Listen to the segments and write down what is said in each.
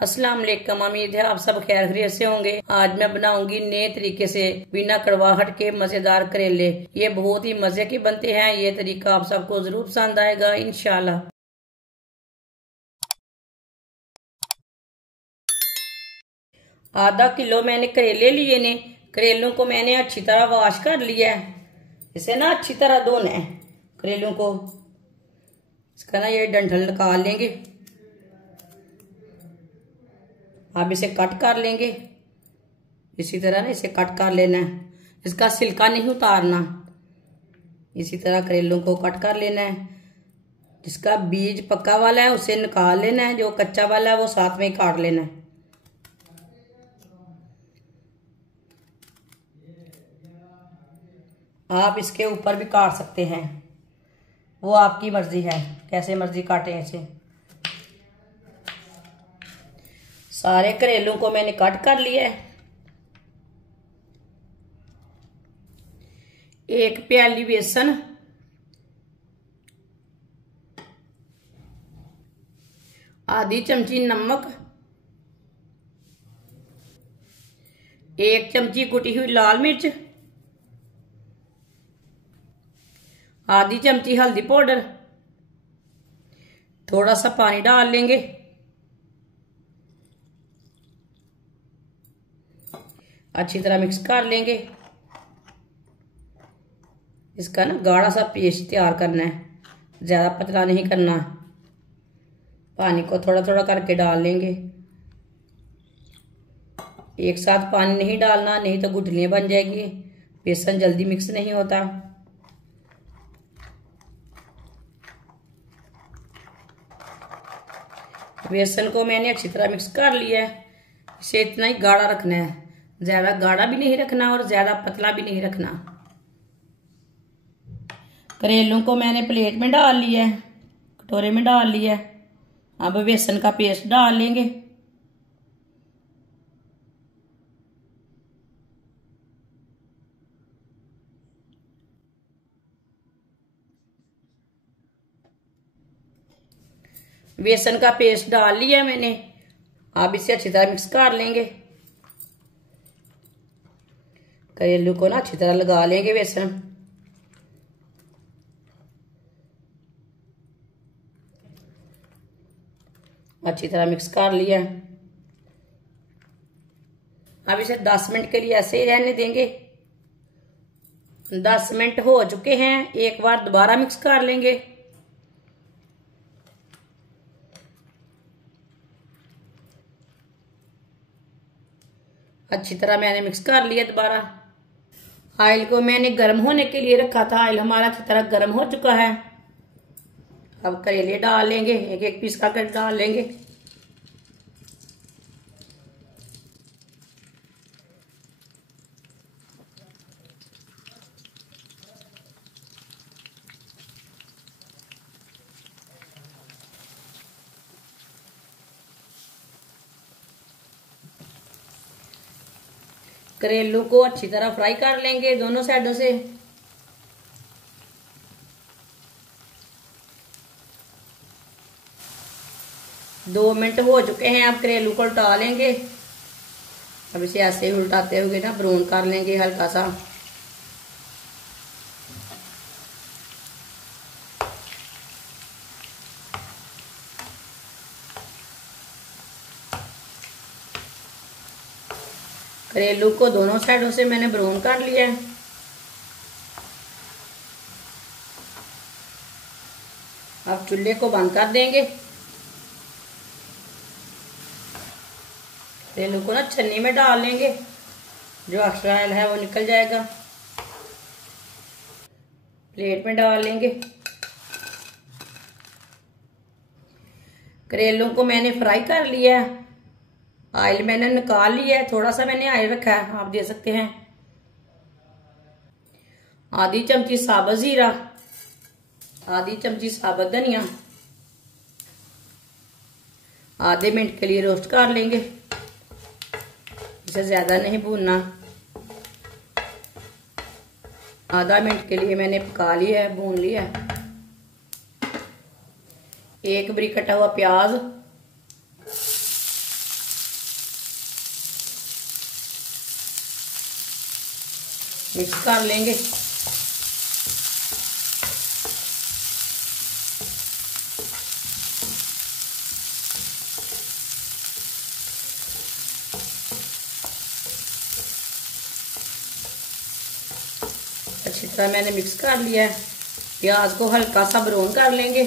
अस्सलाम वालेकुम। उम्मीद है आप सब खैर खैरियत से होंगे। आज मैं बनाऊंगी नए तरीके से बिना कड़वाहट के मजेदार करेले। ये बहुत ही मजे के बनते हैं। ये तरीका आप सबको जरूर पसंद आएगा इंशाल्लाह। आधा किलो मैंने करेले लिए ने। करेलों को मैंने अच्छी तरह वॉश कर लिया है। इसे ना अच्छी तरह धोना है करेलों को। इसका ना ये डंठल निकाल लेंगे। अब इसे कट कर लेंगे। इसी तरह ना इसे कट कर लेना है। इसका छिलका नहीं उतारना। इसी तरह करेलों को कट कर लेना है। जिसका बीज पक्का वाला है उसे निकाल लेना है। जो कच्चा वाला है वो साथ में ही काट लेना है। आप इसके ऊपर भी काट सकते हैं, वो आपकी मर्जी है, कैसे मर्जी काटें इसे। सारे करेलों को मैंने कट कर लिया है। एक प्याली बेसन, आधी चमची नमक, एक चमची कुटी हुई लाल मिर्च, आधी चमची हल्दी पाउडर, थोड़ा सा पानी डाल लेंगे। अच्छी तरह मिक्स कर लेंगे। इसका ना गाढ़ा सा पेस्ट तैयार करना है, ज्यादा पतला नहीं करना। पानी को थोड़ा थोड़ा करके डाल लेंगे। एक साथ पानी नहीं डालना, नहीं तो गुठलियां बन जाएगी। बेसन जल्दी मिक्स नहीं होता। बेसन को मैंने अच्छी तरह मिक्स कर लिया है। इसे इतना ही गाढ़ा रखना है, ज्यादा गाढ़ा भी नहीं रखना और ज्यादा पतला भी नहीं रखना। करेलों को मैंने प्लेट में डाल लिया है, कटोरे में डाल लिया है। अब बेसन का पेस्ट डाल लेंगे। बेसन का पेस्ट डाल लिया मैंने। अब इसे अच्छी तरह मिक्स कर लेंगे। करेलू को ना अच्छी तरह लगा लेंगे बेसन। अच्छी तरह मिक्स कर लिया। अब इसे 10 मिनट के लिए ऐसे ही रहने देंगे। 10 मिनट हो चुके हैं। एक बार दोबारा मिक्स कर लेंगे। अच्छी तरह मैंने मिक्स कर लिया दोबारा। ऑयल को मैंने गर्म होने के लिए रखा था। ऑयल हमारा अच्छी तरह गर्म हो चुका है। अब करेले डाल लेंगे, एक एक पीस करके डाल लेंगे। करेलों को अच्छी तरह फ्राई कर लेंगे दोनों साइडों से। दो मिनट हो चुके हैं। अब करेलू को उल्टा लेंगे। अब इसे ऐसे ही उल्टाते हुए ना ब्राउन कर लेंगे हल्का सा। करेलू को दोनों साइडों से मैंने ब्राउन कर लिया है। अब चूल्हे को बंद कर देंगे। करेलू को ना छन्नी में डाल लेंगे, जो एक्स्ट्रा ऑयल है वो निकल जाएगा। प्लेट में डाल लेंगे। करेलों को मैंने फ्राई कर लिया है। ऑयल मैंने निकाल लिया है। थोड़ा सा मैंने ऑयल रखा है, आप दे सकते हैं। आधी चमची साबुत जीरा, आधी चमची साबुत धनिया। आधे मिनट के लिए रोस्ट कर लेंगे। इसे ज्यादा नहीं भूनना। आधा मिनट के लिए मैंने पका लिया है, भून लिया है। एक बारीक कटा हुआ प्याज, मिक्स कर लेंगे। अच्छी तरह मैंने मिक्स कर लिया है। प्याज को हल्का सा ब्राउन कर लेंगे।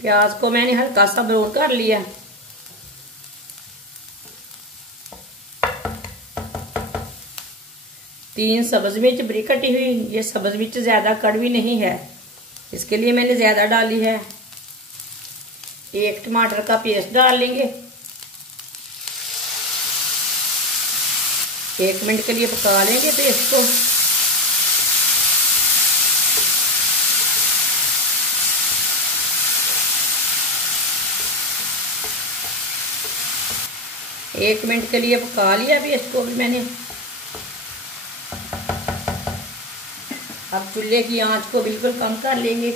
प्याज को मैंने हल्का सा ब्राउन कर लिया। तीन सब्ज मिर्च बारीक कटी हुई। ये सब्ज मिर्च ज्यादा कड़वी नहीं है, इसके लिए मैंने ज्यादा डाली है। एक टमाटर का पेस्ट डाल लेंगे। 1 मिनट के लिए पका लेंगे पेस्ट को। एक मिनट के लिए पका लिया पेस्ट को भी मैंने। अब चूल्हे की आंच को बिल्कुल कम कर लेंगे।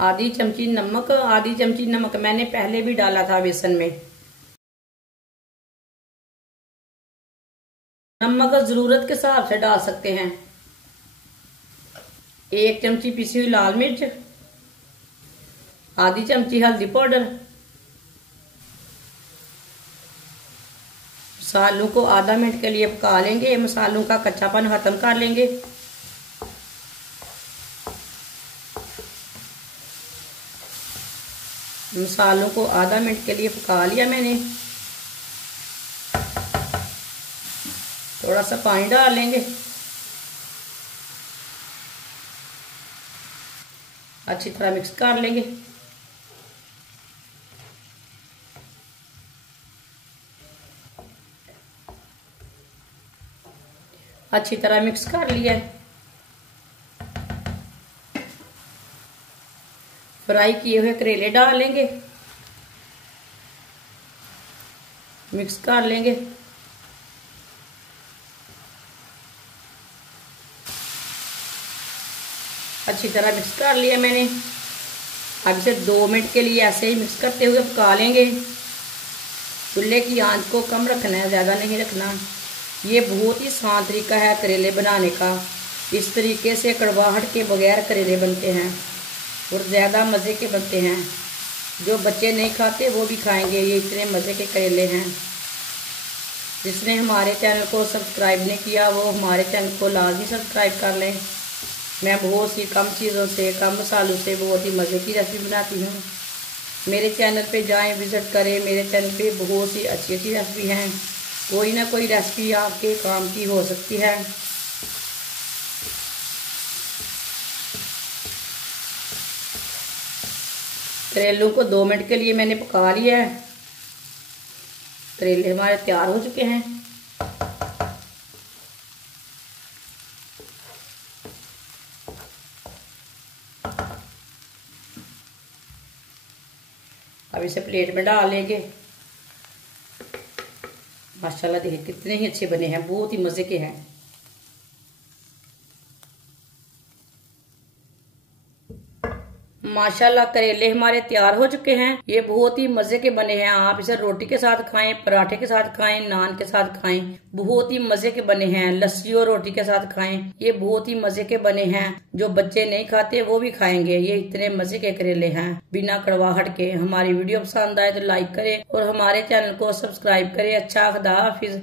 आधी चमची नमक मैंने पहले भी डाला था बेसन में। नमक जरूरत के हिसाब से डाल सकते हैं। 1 चमची पिसी हुई लाल मिर्च, आधी चमची हल्दी पाउडर। मसालों को आधा मिनट के लिए पका लेंगे। मसालों का कच्चापन खत्म कर लेंगे। मसालों को आधा मिनट के लिए पका लिया मैंने। थोड़ा सा पानी डाल लेंगे। अच्छी तरह मिक्स कर लेंगे। अच्छी तरह मिक्स कर लिया है। फ्राई किए हुए करेले डाल लेंगे। मिक्स कर लेंगे। अच्छी तरह मिक्स कर लिया मैंने। अब इसे 2 मिनट के लिए ऐसे ही मिक्स करते हुए पका लेंगे। चूल्हे की आंच को कम रखना है, ज़्यादा नहीं रखना। ये बहुत ही आसान तरीका है करेले बनाने का। इस तरीके से कड़वाहट के बगैर करेले बनते हैं और ज़्यादा मज़े के बनते हैं। जो बच्चे नहीं खाते वो भी खाएंगे। ये इतने मज़े के करेले हैं। जिसने हमारे चैनल को सब्सक्राइब नहीं किया वो हमारे चैनल को लाजमी सब्सक्राइब कर लें। मैं बहुत सी कम चीज़ों से, कम मसालों से बहुत ही मज़े की रेसिपी बनाती हूँ। मेरे चैनल पे जाएं, विज़िट करें। मेरे चैनल पे बहुत सी अच्छी अच्छी रेसिपी हैं। कोई ना कोई रेसिपी आपके काम की हो सकती है। करेलों को 2 मिनट के लिए मैंने पका लिया है। करेले हमारे तैयार हो चुके हैं। अब इसे प्लेट में डाल लेंगे। माशाल्लाह देखिए कितने ही अच्छे बने हैं, बहुत ही मजे के हैं। माशाल्लाह करेले हमारे तैयार हो चुके हैं। ये बहुत ही मजे के बने हैं। आप इसे रोटी के साथ खाएं, पराठे के साथ खाएं, नान के साथ खाएं। बहुत ही मजे के बने हैं। लस्सी और रोटी के साथ खाएं। ये बहुत ही मजे के बने हैं। जो बच्चे नहीं खाते वो भी खाएंगे। ये इतने मजे के करेले हैं बिना कड़वाहट के। हमारी वीडियो पसंद आए तो लाइक करें और हमारे चैनल को सब्सक्राइब करें। अच्छा, खुदा हाफिज।